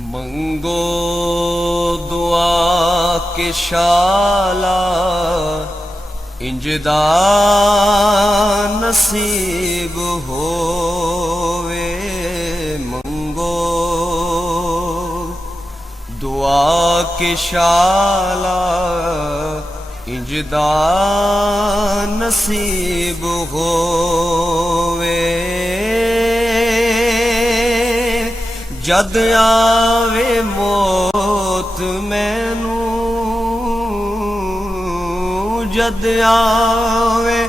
मंगो दुआ के शाला इंजदा नसीब होवे। मंगो दुआ के शाला इंजदा नसीब होवे। जद आवे मौत मैनू, जद आवे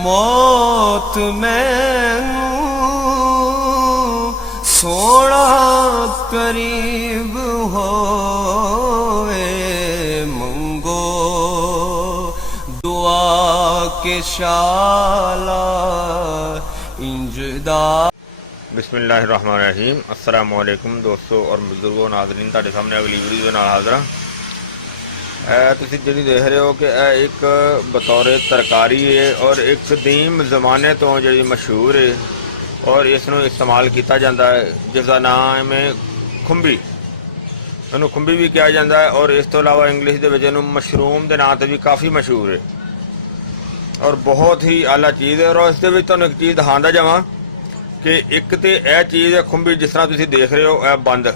मौत मैनू, सोना करीब होवे। मंगो दुआ के शाला इंजदा। बिस्मिल्लाहिर्रहमानिर्रहीम। अस्सलाम वालेकुम दोस्तों और बुजुर्गों, नाज़रीन, तुहाडे सामने अगली वीडियो नाल हाज़र हां। तुसीं जिहड़ी देख रहे हो कि एक बतौर तरकारी है और एक कदीम ज़माने तो जी मशहूर है और इसनों इस्तेमाल किया जाता है, जिसका नाम है खुंबी। इन्हूं खुंबी भी कहा जाता है और इस तो इलावा इंग्लिश के मशरूम के नाम से भी काफ़ी मशहूर है और बहुत ही आला चीज़ है। और इस एक चीज़ दिखाता जावां कि एक तो यह चीज़ है खुंबी, जिस तरह तुसीं देख रहे हो, यह बंद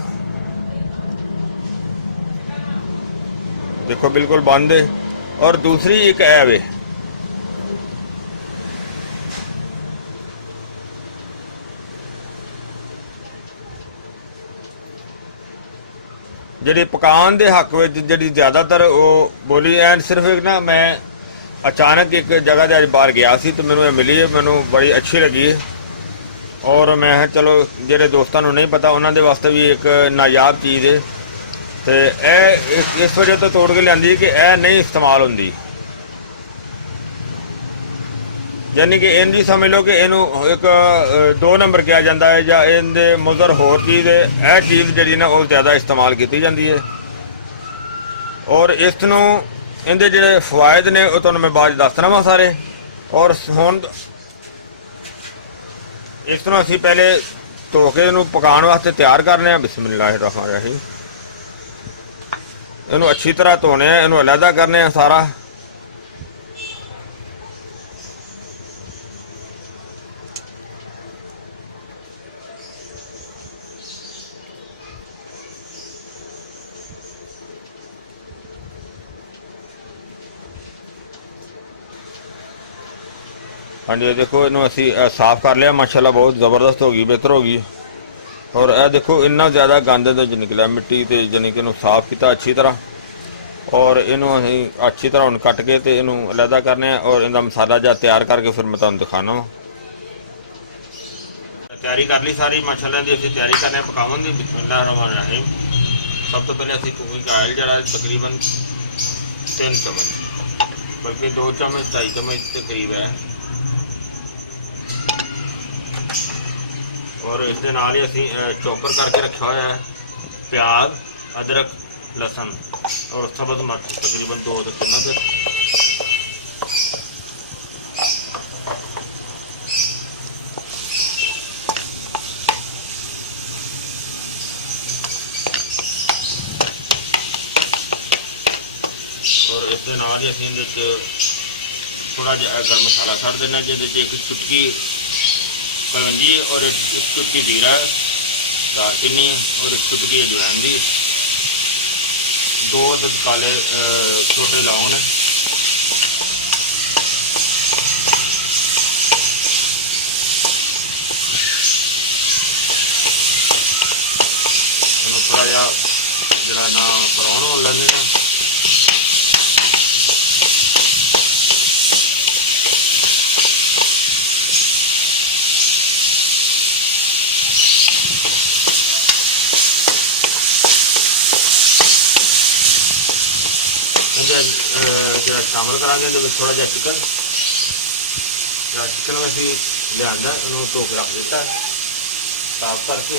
देखो, बिल्कुल बंद है। और दूसरी एक ऐ वे, जी पकान के हक में जी ज़्यादातर वो बोली एंड सिर्फ एक ना, मैं अचानक एक जगह से अज बाहर गया सी तो मैनू मिली है, मैनू बड़ी अच्छी लगी है। और मैं चलो जेडे दोस्तों को नहीं पता उन्होंने वास्ते भी एक नायाब चीज़ है। तो इस वजह तो तोड़ के लिया कि यह नहीं इस्तेमाल होंगी, यानी कि इन भी समझ लो कि इनू एक 2 नंबर कहा जाता है या इनके मुजर होर चीज़ है। यह चीज़ जी ना वो ज़्यादा इस्तेमाल की जाती है और इसनों इनके जोड़े फवायद ने वो तुहानूं मैं बाद दसना वा सारे। और हुण इस तरह असी पहले धो के इनू पकाने वास्ते तैयार करने। बिस्मिल्लाहिर्रहमानिर्रहीम। इनू अच्छी तरह धोने, इनू अलहदा करने सारा। हाँ जी, देखो इनू असी साफ कर लिया, माशाल्लाह बहुत ज़बरदस्त होगी, बेहतर होगी। और यह देखो इन्ना ज़्यादा गंद जो निकला मिट्टी तो, यानी कि इनू साफ किया अच्छी तरह। और इनू असी अच्छी तरह हम कट के तो इनू अलहदा करने और इनका मसाला जा तैयार करके फिर मैं तुहानूं दिखाना वा। तैयारी कर ली सारी माशाल्लाह की, असी तैयारी करने पकावन की। बिस्मिल्लाहिर्रहमानिर्रहीम। सब तो पहले असी कुकिंग ऑयल जरा तकरीबन 3 चम्मच, बल्कि 2 चम्मच 2.5 चम्मच के करीब है। और इस दे नाल ही असी चॉपर करके रखा हुआ है प्याज, अदरक, लसन और सब्ज़ मिर्च तकरीबन 2 से 3 अदरक। और इस दे नाल ही असी थोड़ा जहा गर्म मसाला छड़ देना, जिसे एक चुटकी कलवंजी और एक चुटकी जीरा, दालचीनी और एक चुटकी अजवैन दी, 2 काले छोटे लौंग, थोड़ा जहा जरा ना ब्राउन हो लेंगे। जो शामिल करा थोड़ा जहा चिकन में असी लिया उन्होंने धो के रख दिता है साफ करके।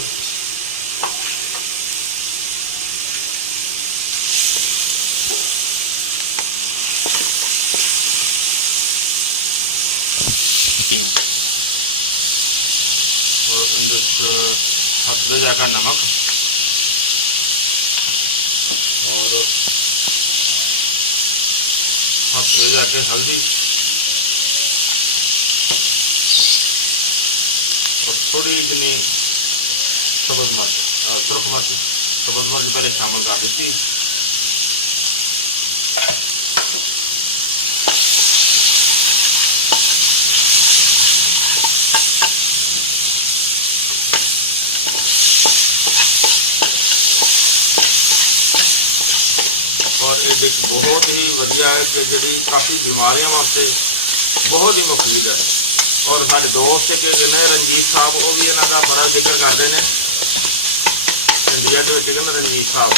हद जाकर नमक ये जाके हल्दी और थोड़ी जनी सब्ज मिर्च, सुरख मिर्च, सब्ज मिर्च पहले शामिल कर दी। और ये डिश बहुत ही वधिया है कि जी काफ़ी बीमारियों वास्ते बहुत ही मुफीद है। और साढ़े दोस्त एक ने रंजीत साहब, वो भी इन्हों का बड़ा जिक्र करते हैं इंडिया के रंजीत साहब,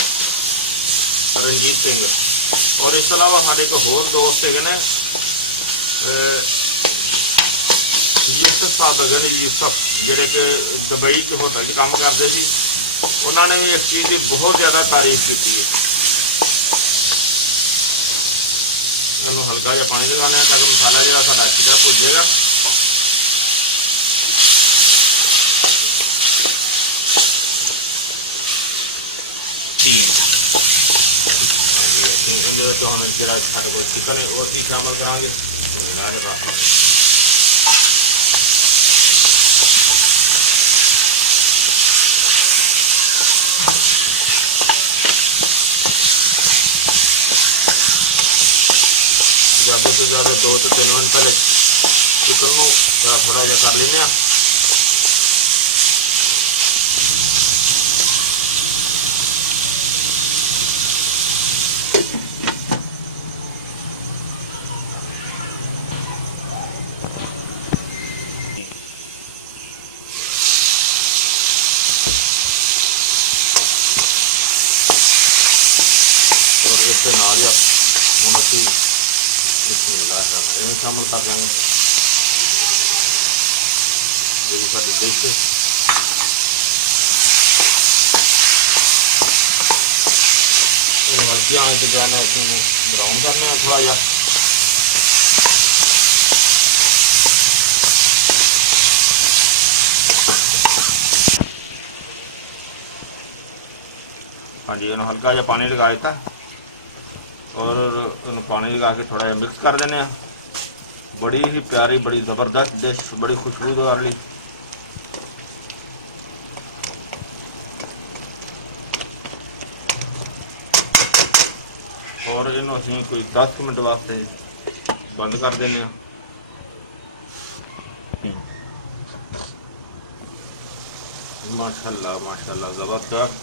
रंजीत सिंह। और इस अलावा साढ़े एक होर दोस्त है ने यूसुफ साहब है ने, यूसुफ जोड़े कि दुबई के होटल च काम करते थे। उन्होंने भी इस चीज़ की बहुत ज़्यादा तारीफ की है। इन्हों हल्का जहा पानी लगाने ताकि मसाला जो साढ़ा अच्छी तरह भुजेगा। हम जो साढ़े को चिकन है वो अभी शामिल करा। ज़्यादा से ज़्यादा 2 से 3 मिनट पहले चिकन को थोड़ा जहा कर लें। और इसके नाल हम असी बिस्मिल्लाह शामिल कर देंगे जी साड़ी डिश। हल्की आने से जो है इसमें ब्राउन करने थोड़ा जहा। हाँ जी, इन्होंने हल्का जहा पानी लगा दिता और पानी लगा के थोड़ा मिक्स कर देने। बड़ी ही प्यारी, बड़ी ज़बरदस्त डिश, बड़ी खुशबूदार वाली। और इन्हों असीं कोई 10 मिनट वास्ते बंद कर देने। माशाल्लाह माशाल्लाह ज़बरदस्त,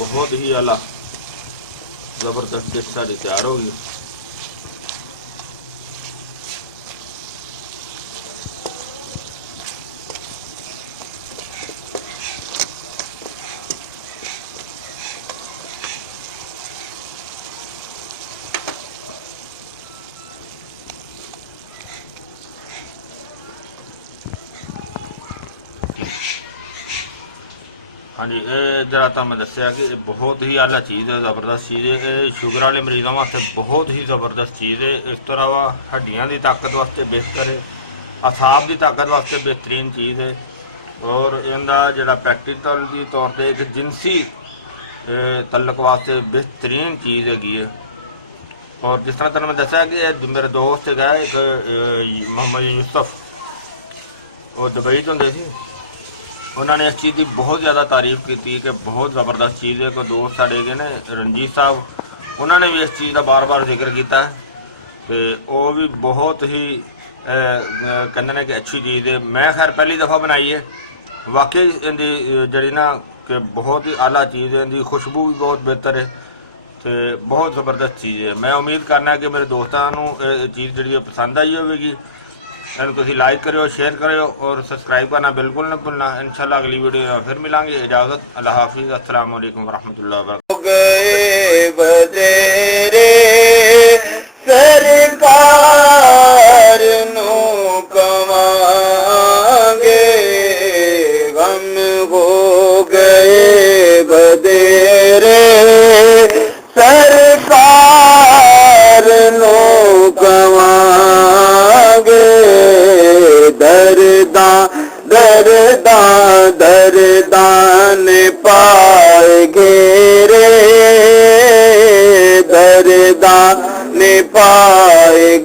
बहुत ही आला ज़बरदस्त डिश साड़ी तैयार होगी। हाँ जी, ये जरा तो मैं दसिया कि बहुत ही आला चीज़ है, ज़बरदस्त चीज़ है। ये शुगर वाले मरीजों वास्ते बहुत ही ज़बरदस्त चीज़ है। इस तरह हड्डियां की ताकत वास्ते बेहतर है, असाब की ताकत वास्ते बेहतरीन चीज़ है। और इनका जरा प्रैक्टिकल के तौर पर एक जिनसी तलक वास्ते बेहतरीन चीज़ हैगी है। और जिस तरह मैं दसिया कि मेरे दोस्त है एक मोहम्मद यूसुफ, वो दुबई तो होंगे सी। उन्होंने इस चीज़ की बहुत ज़्यादा तारीफ की कि बहुत ज़बरदस्त चीज़ है। कोई दोस्त साढ़े गए ने रंजीत साहब, उन्होंने भी इस चीज़ का बार बार जिक्र किया है कि वो भी बहुत ही कहते हैं कि अच्छी चीज़ है। मैं खैर पहली दफ़ा बनाई है, वाकई इनकी जी ना कि बहुत ही आला चीज़ है। इनकी खुशबू भी बहुत बेहतर है तो बहुत ज़बरदस्त चीज़ है। मैं उम्मीद करना कि मेरे दोस्तों को चीज़ जी पसंद आई होगी। तुम लाइक करो, शेयर करो और सब्सक्राइब करना बिल्कुल ना भूलना। इंशाल्लाह अगली वीडियो में फिर मिलेंगे। इजाज़त, अल्लाह हाफिज़, अस्सलाम वालेकुम वरहमतुल्लाहि वबरकातुहू। गए बतेरे सरकार नु कमांगे, गम हो गए बतेरे सरकार नु कमांगे। दरदां ने पाए घेरे पाए